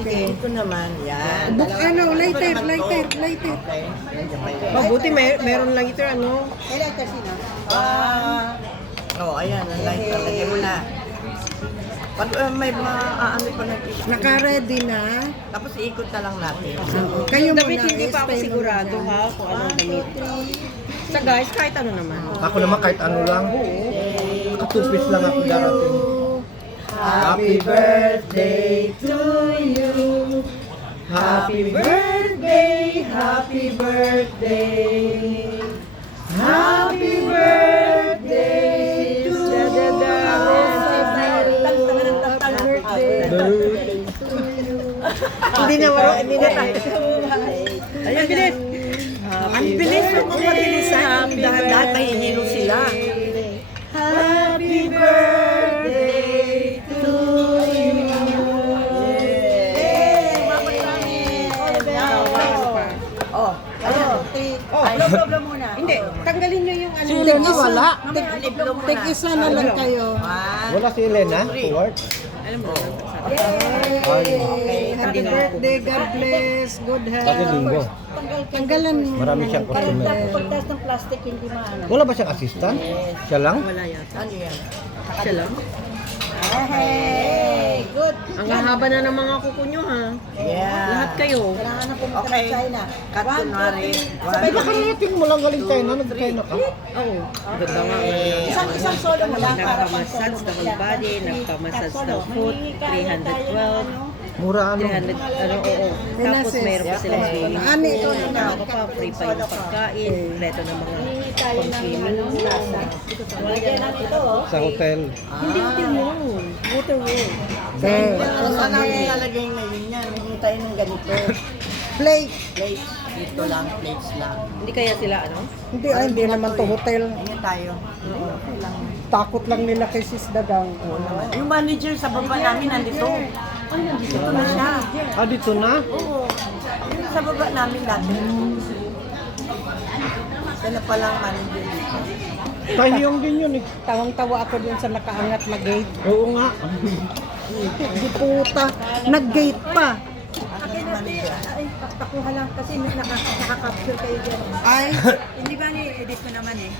Okay. Ito naman, yan. Lighter. Okay. Mabuti meron lang ito, ano? Ayan, ang lighter. Lagyan mo na. Pag may ano pa natin. Naka-ready na. Tapos iikot na lang natin. Kayo Damit, muna. hindi pa ako stay sigurado muna. ha kung anong damit. Sa guys, kahit ano naman. Ako naman kahit ano lang. Nakatupis lang ako darating. Happy birthday to you. Happy birthday, happy birthday. Happy birthday to Hindi na tayo. Ayan, bilis. Ang bilis mo kung mabilisan. Dahan-dahan nahihilo sila. Happy birthday to you. Oh, ayun. Hindi, tanggalin nyo yung ano. Si Elena wala. Tig-isa na lang kayo. Wala si Elena. Forward. Alam mo, Yay! Happy birthday, God bless, good Kasi health. linggo. Tanggalan mo. Marami siyang customer. Pagtas ng plastic, hindi maano. Wala ba siyang assistant? Siya lang? wala yata. Ano yan? Siya lang. Hey, good. Ang hahaba na ng mga kuko nyo ha. Yeah. Lahat kayo. Okay. Cut kunwari. Ay, baka narating mo lang galing China. Nag-China ka? Oo. Ganda nga. Isang solo mo lang para Nagpamassage ng whole body, nagpamassage ng foot, 312. Mura ano? 300, oo. Tapos mayroon pa silang swimming Ano ito? pool, ano pa, free pa yung pagkain, kompleto ng mga pang-swimming. Sa hotel. Hindi hotel yun. Water world. Ano saan natin ilalagay ngayon yan? Hintay ng ganito. Plate. Plates. Dito lang, plates lang. Hindi kaya sila, ano? Hindi naman to hotel. Ganyan tayo. Okay lang. Takot lang nila kay Sis Dagang. Yung manager sa baba namin nandito. Ito na siya. Ah, dito na? Oo. Yung sa baba namin dati. Sana palang manager dito. Tayong din yun eh. Tawang-tawa ako dun sa nakaangat na gate. Oo nga. Di puta. Nag-gate pa. Ako yung manager. Pakuha lang kasi nakaka-capture kayo dyan. Ay, Hindi ba ni-edit ko naman eh?